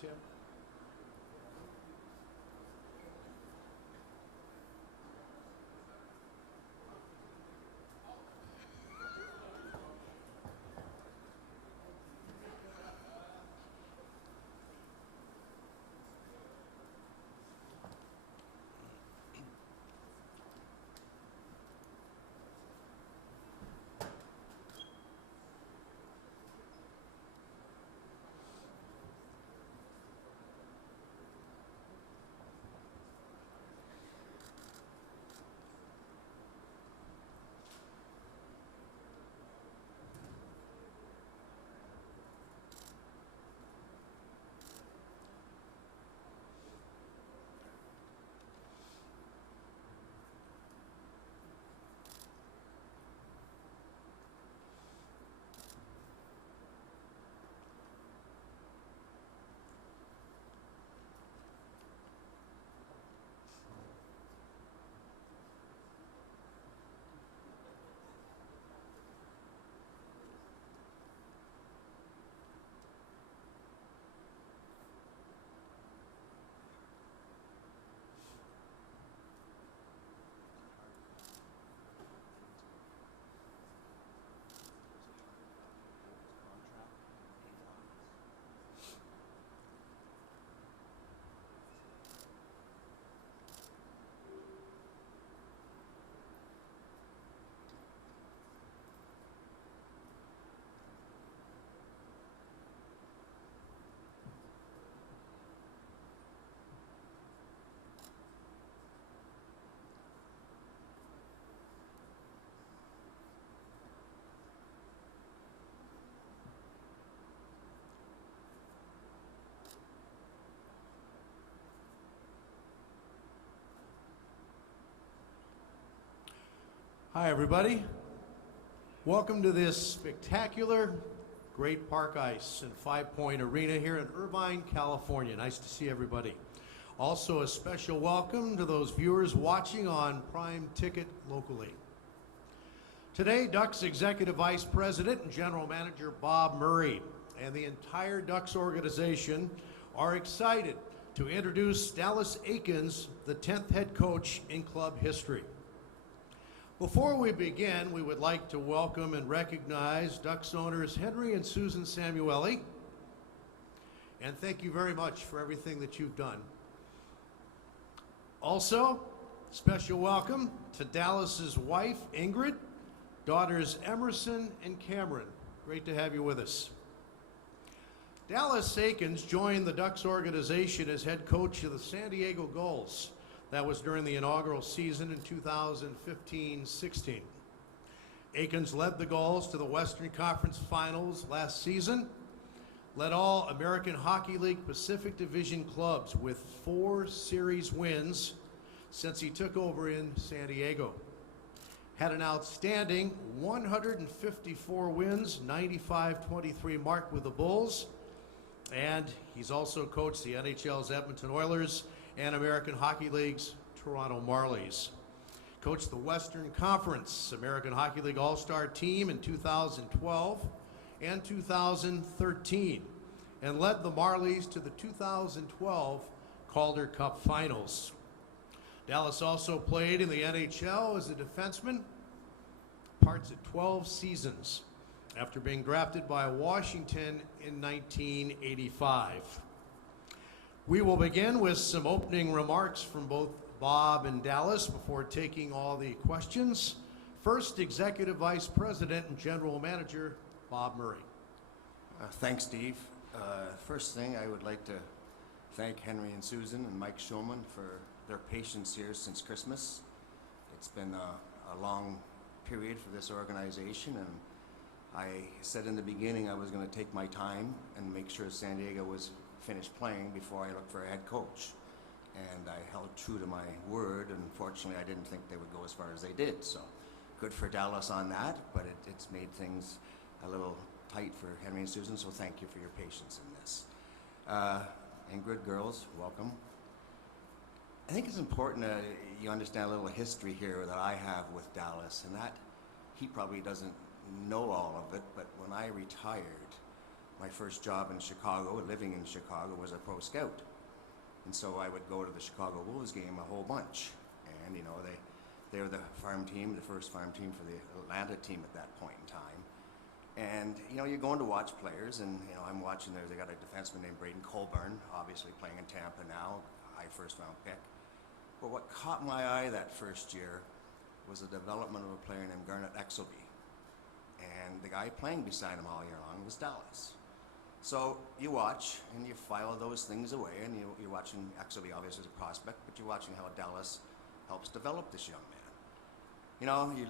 Tim. Hi, everybody. Welcome to this spectacular Great Park Ice and 5 Point Arena here in Irvine, California. Nice to see everybody. Also, a special welcome to those viewers watching on Prime Ticket locally. Today, Ducks Executive Vice President and General Manager Bob Murray and the entire Ducks organization are excited to introduce Dallas Eakins, the 10th head coach in club history. Before we begin, we would like to welcome and recognize Ducks owners Henry and Susan Samueli, and thank you very much for everything that you've done. Also, special welcome to Dallas's wife, Ingrid, daughters Emerson and Cameron. Great to have you with us. Dallas Eakins joined the Ducks organization as head coach of the San Diego Gulls. That was during the inaugural season in 2015-16. Eakins led the Gulls to the Western Conference Finals last season, led all American Hockey League Pacific Division clubs with 4 series wins since he took over in San Diego. Had an outstanding 154 wins, 95-23 mark with the Bulls, and he's also coached the NHL's Edmonton Oilers and American Hockey League's Toronto Marlies. Coached the Western Conference American Hockey League All-Star team in 2012 and 2013, and led the Marlies to the 2012 Calder Cup Finals. Dallas also played in the NHL as a defenseman, parts at 12 seasons, after being drafted by Washington in 1985. We will begin with some opening remarks from both Bob and Dallas before taking all the questions. First, Executive Vice President and General Manager, Bob Murray. Thanks, Steve. First thing, I would like to thank Henry and Susan and Mike Shulman for their patience here since Christmas. It's been a long period for this organization, and I said in the beginning I was going to take my time and make sure San Diego was finished playing before I looked for a head coach. And I held true to my word, and unfortunately I didn't think they would go as far as they did. So good for Dallas on that, but it's made things a little tight for Henry and Susan, so thank you for your patience in this. Ingrid, girls, welcome. I think it's important that you understand a little history here that I have with Dallas, and that he probably doesn't know all of it, but when I retired, my first job in Chicago, living in Chicago, was a pro scout. And so I would go to the Chicago Wolves game a whole bunch. And, you know, they were the farm team, the first farm team for the Atlanta team at that point in time. And, you know, you're going to watch players, and, you know, I'm watching there. They got a defenseman named Braden Colburn, obviously playing in Tampa now, high first-round pick. But what caught my eye that first year was the development of a player named Garnet Exelby. And the guy playing beside him all year long was Dallas. So you watch and you file those things away, and you're watching Exelby obviously as a prospect, but you're watching how Dallas helps develop this young man. You know, you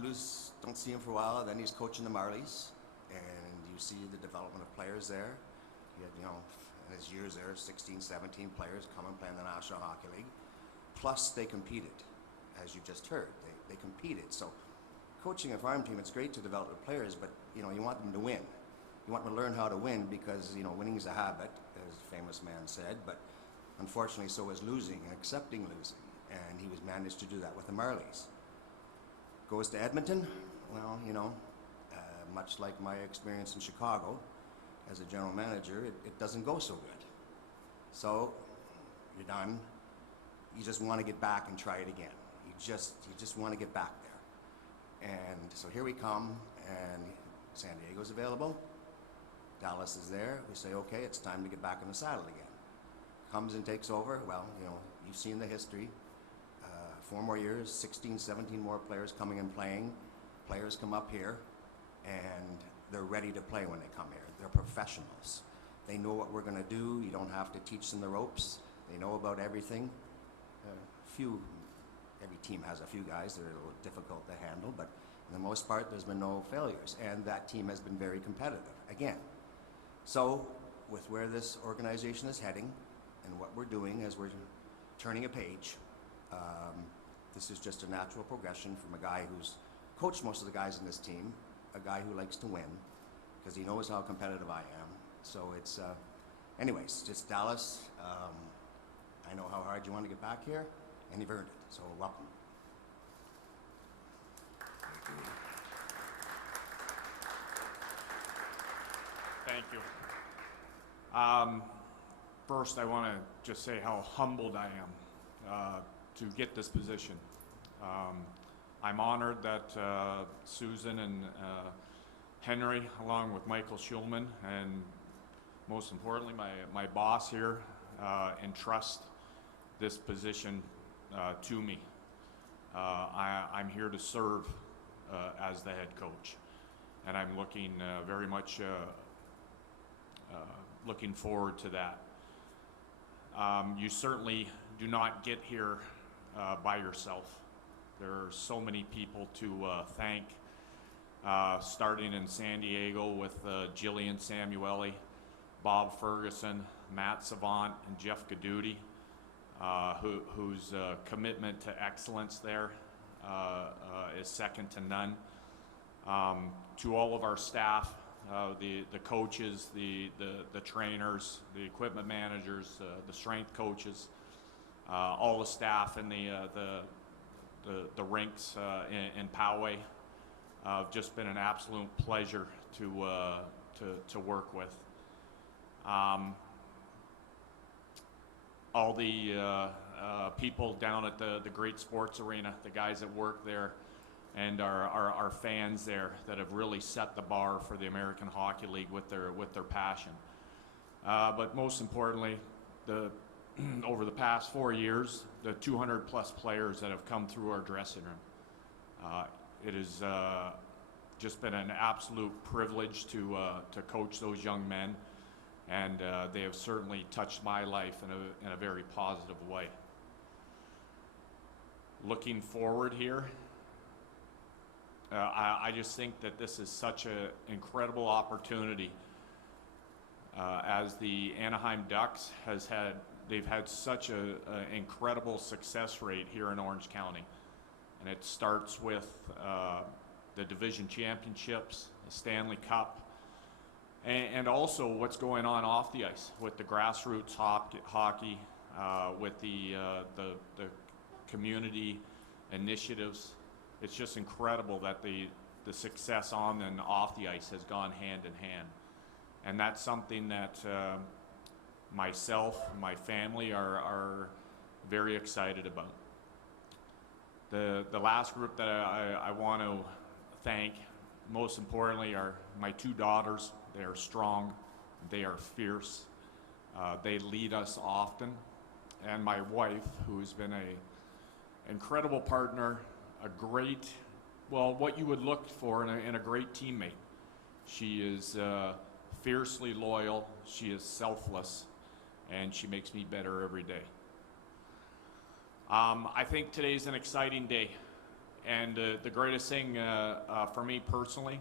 don't see him for a while, then he's coaching the Marlies, and you see the development of players there. He had, you know, in his years there, 16, 17 players come and play in the National Hockey League. Plus they competed, as you just heard. They competed. So coaching a farm team, it's great to develop the players, but, you know, you want them to win. You want them to learn how to win because, you know, winning is a habit, as a famous man said, but unfortunately so is losing and accepting losing. And he was managed to do that with the Marlies. Goes to Edmonton, well, you know, much like my experience in Chicago as a general manager, it doesn't go so good. So you're done. You just want to get back and try it again. You just want to get back there. And so here we come, and San Diego's available. Dallas is there. We say, okay, it's time to get back in the saddle again. Comes and takes over. Well, you know, you've seen the history. 4 more years, 16, 17 more players coming and playing. Players come up here, and they're ready to play when they come here. They're professionals. They know what we're going to do. You don't have to teach them the ropes. They know about everything. Every team has a few guys that are a little difficult to handle, but for the most part, there's been no failures, and that team has been very competitive, again. So, with where this organization is heading, and what we're doing as we're turning a page, this is just a natural progression from a guy who's coached most of the guys in this team, a guy who likes to win, because he knows how competitive I am. So it's, anyways, just Dallas. I know how hard you want to get back here, and you've earned it, so welcome. Thank you. First, I want to just say how humbled I am to get this position. I'm honored that Susan and Henry, along with Michael Schulman, and most importantly, my boss here, entrust this position to me. I'm here to serve as the head coach, and I'm looking very much looking forward to that. You certainly do not get here by yourself. There are so many people to thank, starting in San Diego with Jillian Samueli, Bob Ferguson, Matt Savant, and Jeff Gaduti, whose commitment to excellence there is second to none. To all of our staff, the coaches, the trainers, the equipment managers, the strength coaches, all the staff in the rinks in Poway. Just been an absolute pleasure to work with. All the people down at the Great Sports Arena, the guys that work there, and our fans there that have really set the bar for the American Hockey League with their passion. But most importantly, over the past 4 years, the 200 plus players that have come through our dressing room. It has just been an absolute privilege to coach those young men, and they have certainly touched my life in a very positive way. Looking forward here, I just think that this is such an incredible opportunity. As the Anaheim Ducks they've had such an incredible success rate here in Orange County. And it starts with the division championships, the Stanley Cup, and also what's going on off the ice with the grassroots hockey, with the community initiatives. It's just incredible that the success on and off the ice has gone hand in hand. And that's something that myself, my family are very excited about. The last group that I want to thank, most importantly, are my two daughters. They are strong, they are fierce, they lead us often, and my wife, who's been an incredible partner, a great, well, what you would look for in a great teammate. She is fiercely loyal, she is selfless, and she makes me better every day. I think today's an exciting day, and the greatest thing for me personally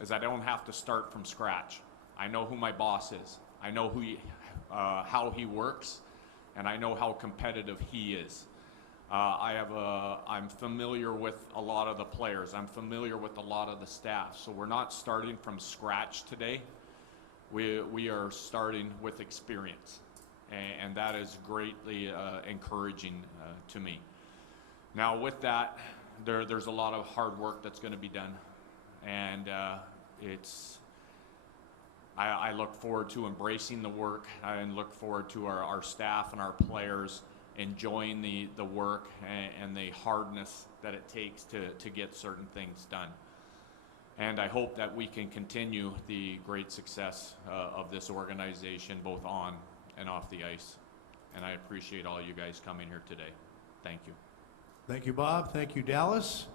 is I don't have to start from scratch. I know who my boss is. I know how he works, and I know how competitive he is. I'm familiar with a lot of the players. I'm familiar with a lot of the staff. So we're not starting from scratch today. We are starting with experience, and that is greatly encouraging to me. Now with that, there's a lot of hard work that's going to be done, and I look forward to embracing the work and look forward to our staff and our players enjoying the work and the hardness that it takes to get certain things done. And I hope that we can continue the great success of this organization, both on and off the ice. And I appreciate all you guys coming here today. Thank you. Thank you, Bob. Thank you, Dallas.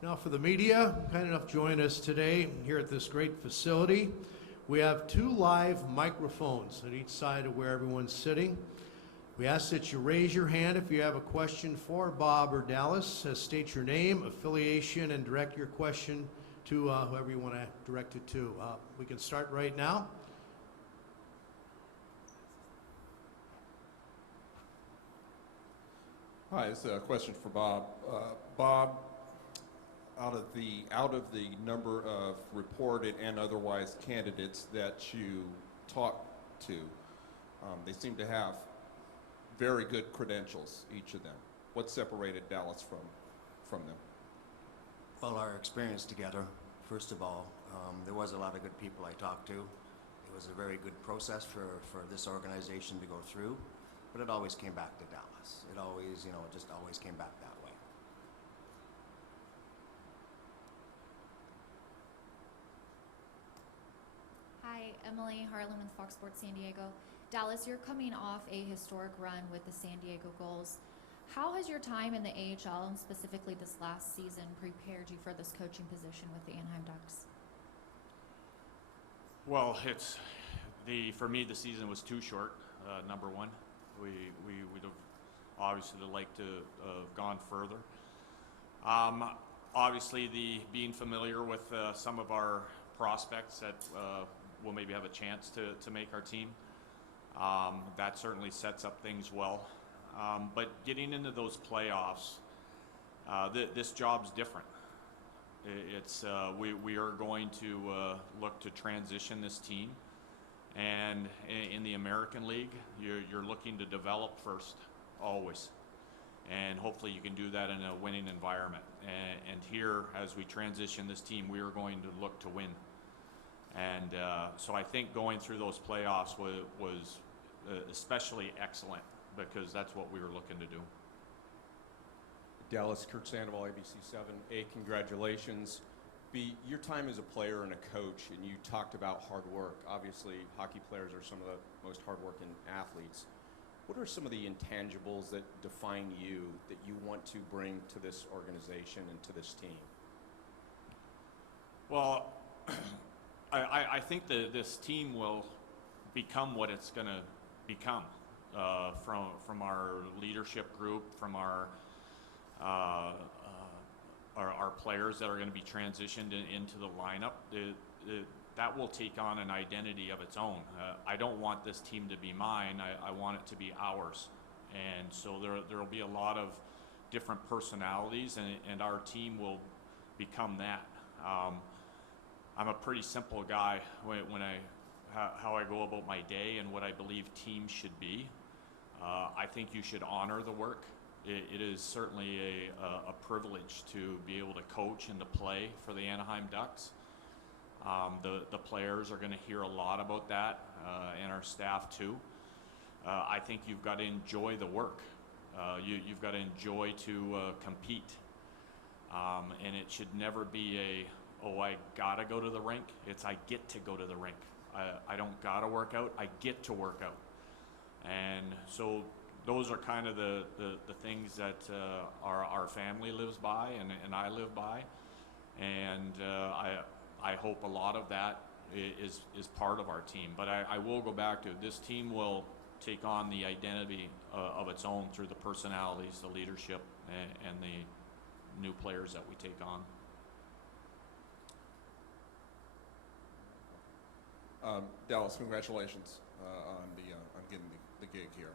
Now for the media, kind enough to join us today here at this great facility. We have 2 live microphones on each side of where everyone's sitting. We ask that you raise your hand if you have a question for Bob or Dallas. State your name, affiliation, and direct your question to whoever you want to direct it to. We can start right now. Hi, it's a question for Bob. Bob, out of the number of reported and otherwise candidates that you talked to, they seem to have very good credentials, each of them. What separated Dallas from them? Well, our experience together, first of all. There was a lot of good people I talked to. It was a very good process for this organization to go through, but it always came back to Dallas. It always, it just always came back that way. Hi, Emily Harlan with Fox Sports San Diego. Dallas, you're coming off a historic run with the San Diego Gulls. How has your time in the AHL, and specifically this last season, prepared you for this coaching position with the Anaheim Ducks? Well, for me, the season was too short. Number one, we would have obviously liked to have gone further. Obviously, being familiar with some of our prospects that will maybe have a chance to make our team, that certainly sets up things well. But getting into those playoffs, this job's different. We are going to look to transition this team, and in the American League, you're looking to develop first, always, and hopefully you can do that in a winning environment. And here, as we transition this team, we are going to look to win. And so I think going through those playoffs was especially excellent, because that's what we were looking to do. Dallas, Kurt Sandoval, ABC7. A, congratulations. B, your time as a player and a coach, and you talked about hard work. Obviously, hockey players are some of the most hardworking athletes. What are some of the intangibles that define you that you want to bring to this organization and to this team? Well, I think that this team will become what it's going to become from our leadership group, from our players that are going to be transitioned into the lineup. That will take on an identity of its own. I don't want this team to be mine. I want it to be ours. And so there will be a lot of different personalities, and our team will become that. I'm a pretty simple guy when how I go about my day and what I believe teams should be. I think you should honor the work. It is certainly a privilege to be able to coach and to play for the Anaheim Ducks. The players are going to hear a lot about that, and our staff too. I think you've got to enjoy the work. You've got to enjoy to compete. And it should never be oh, I gotta go to the rink. It's I get to go to the rink. I don't gotta work out, I get to work out. And so those are kind of the things that our family lives by and I live by. And I hope a lot of that is part of our team. But I will go back to this team will take on the identity of its own through the personalities, the leadership, and the new players that we take on. Dallas, congratulations on getting the gig here.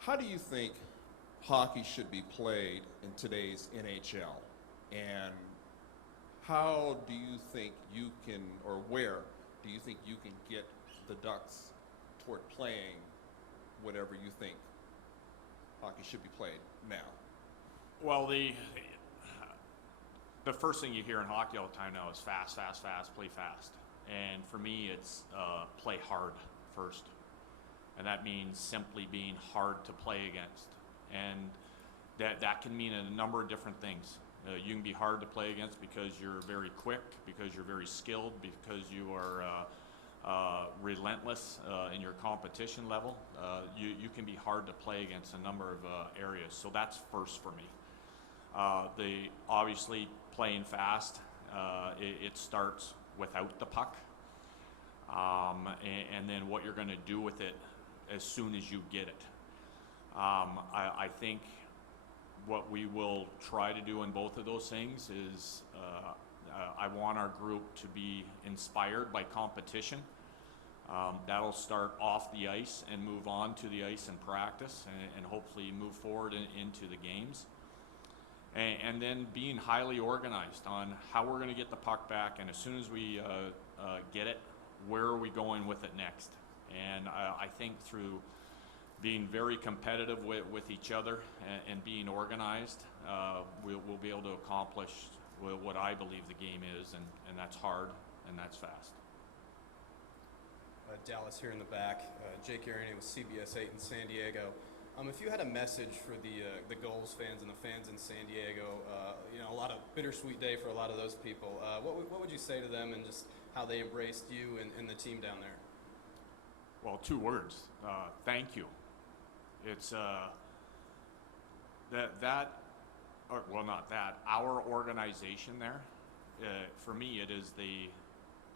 How do you think hockey should be played in today's NHL? And how do you think you can, or where do you think you can get the Ducks toward playing whatever you think hockey should be played now? Well, the first thing you hear in hockey all the time now is fast, fast, fast, play fast. And for me, it's play hard first. And that means simply being hard to play against. And that can mean a number of different things. You can be hard to play against because you're very quick, because you're very skilled, because you are relentless in your competition level. You can be hard to play against a number of areas. So that's first for me. Obviously playing fast, it starts without the puck, and then what you're going to do with it as soon as you get it. I think what we will try to do in both of those things is I want our group to be inspired by competition. That'll start off the ice and move on to the ice in practice, and hopefully move forward into the games. And then being highly organized on how we're going to get the puck back, and as soon as we get it, where are we going with it next? And I think through being very competitive with each other and being organized, we'll be able to accomplish what I believe the game is, and that's hard and that's fast. Dallas here in the back. Jake Ariane with CBS 8 in San Diego. If you had a message for the Gulls fans and the fans in San Diego, a lot of bittersweet day for a lot of those people. What would you say to them, and just how they embraced you and the team down there? Well, 2 words. Thank you. It's our organization there. For me,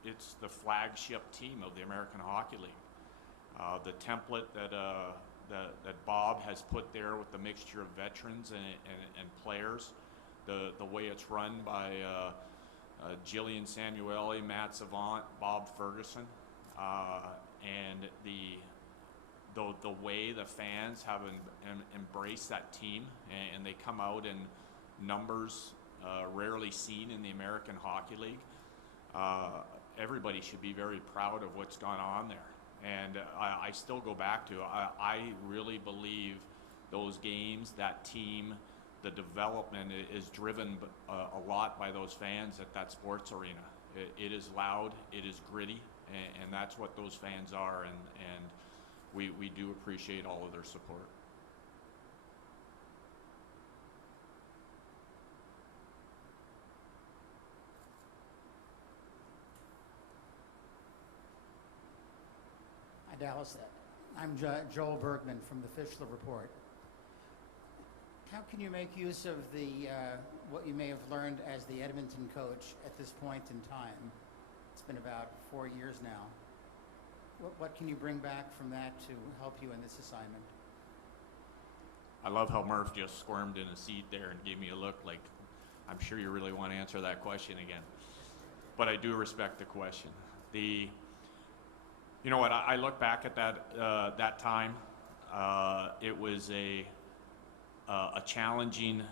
it's the flagship team of the American Hockey League. The template that Bob has put there with the mixture of veterans and players, the way it's run by Jillian Samueli, Matt Savant, Bob Ferguson, and the way the fans have embraced that team, and they come out in numbers rarely seen in the American Hockey League. Everybody should be very proud of what's gone on there. And I still go back to, I really believe those games, that team, the development is driven a lot by those fans at that sports arena. It is loud, it is gritty, and that's what those fans are, and we do appreciate all of their support. Dallas. I'm Joel Bergman from the Fischler Report. How can you make use of what you may have learned as the Edmonton coach at this point in time? It's been about 4 years now. What can you bring back from that to help you in this assignment? I love how Murph just squirmed in a seat there and gave me a look like, I'm sure you really want to answer that question again. But I do respect the question. You know what? I look back at that time. It was a challenging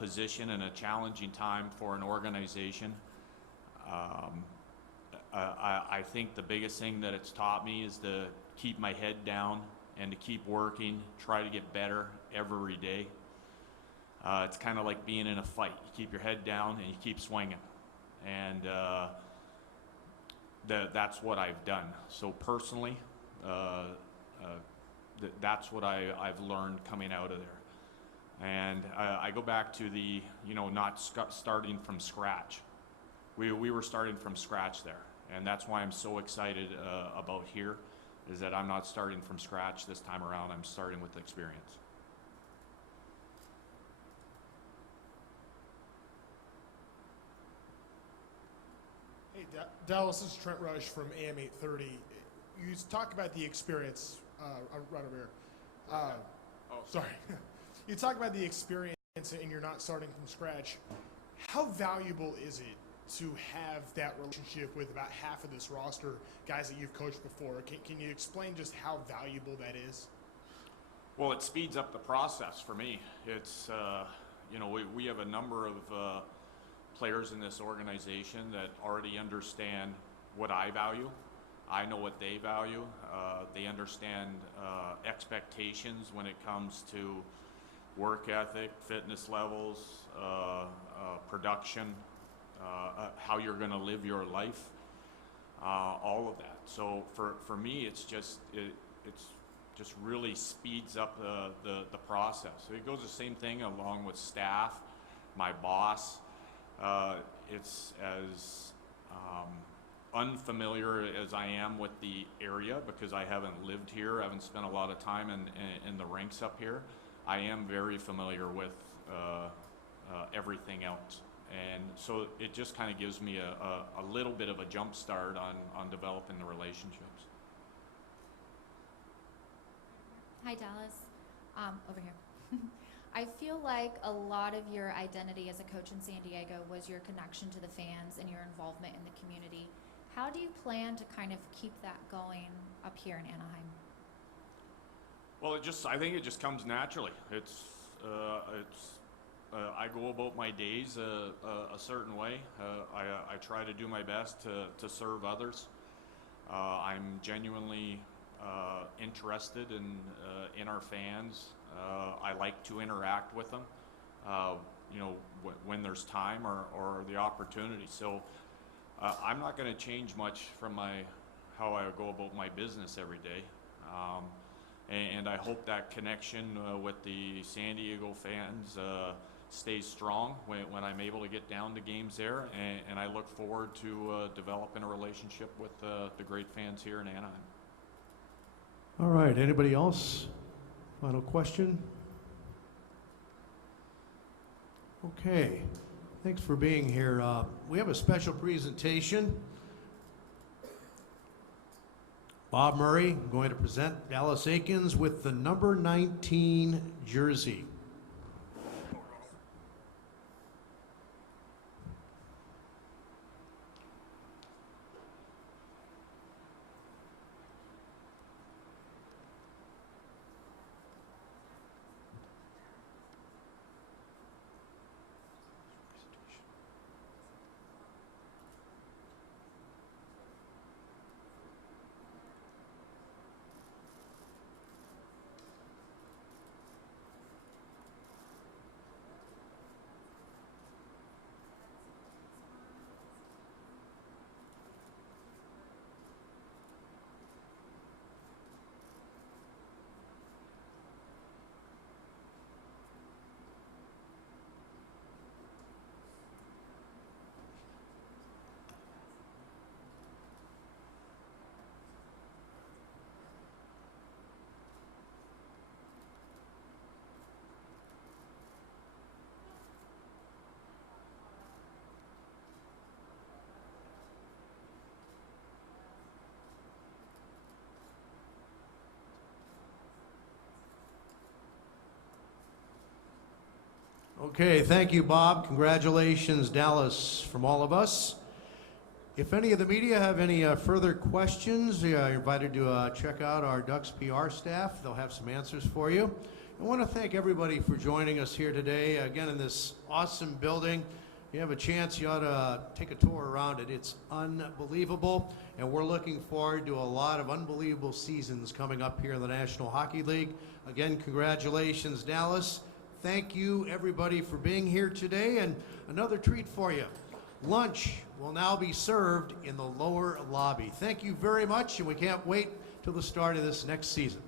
position and a challenging time for an organization. I think the biggest thing that it's taught me is to keep my head down and to keep working, try to get better every day. It's kind of like being in a fight. You keep your head down and you keep swinging. And that's what I've done. So personally, that's what I've learned coming out of there. And I go back to the, not starting from scratch. We were starting from scratch there. And that's why I'm so excited about here, is that I'm not starting from scratch this time around. I'm starting with experience. Hey, Dallas, this is Trent Rush from AM 830. You talk about the experience, right over here. Sorry. You talk about the experience and you're not starting from scratch. How valuable is it to have that relationship with about half of this roster, guys that you've coached before? Can you explain just how valuable that is? Well, it speeds up the process for me. It's, we have a number of players in this organization that already understand what I value. I know what they value. They understand expectations when it comes to work ethic, fitness levels, production, how you're going to live your life, all of that. So for me, it's just really speeds up the process. So it goes the same thing along with staff, my boss. It's as unfamiliar as I am with the area because I haven't lived here. I haven't spent a lot of time in the rinks up here. I am very familiar with everything else. And so it just kind of gives me a little bit of a jump start on developing the relationships. Hi, Dallas. Over here. I feel like a lot of your identity as a coach in San Diego was your connection to the fans and your involvement in the community. How do you plan to kind of keep that going up here in Anaheim? Well, I think it just comes naturally. I go about my days a certain way. I try to do my best to serve others. I'm genuinely interested in our fans. I like to interact with them, when there's time or the opportunity. So I'm not going to change much from how I go about my business every day. And I hope that connection with the San Diego fans stays strong when I'm able to get down to games there. And I look forward to developing a relationship with the great fans here in Anaheim. All right, anybody else? Final question? Okay, thanks for being here. We have a special presentation. Bob Murray going to present Dallas Eakins with the number 19 jersey. Okay, thank you, Bob. Congratulations, Dallas, from all of us. If any of the media have any further questions, you're invited to check out our Ducks PR staff. They'll have some answers for you. I want to thank everybody for joining us here today, again, in this awesome building. If you have a chance, you ought to take a tour around it. It's unbelievable, and we're looking forward to a lot of unbelievable seasons coming up here in the National Hockey League. Again, congratulations, Dallas. Thank you, everybody, for being here today, and another treat for you. Lunch will now be served in the lower lobby. Thank you very much, and we can't wait till the start of this next season.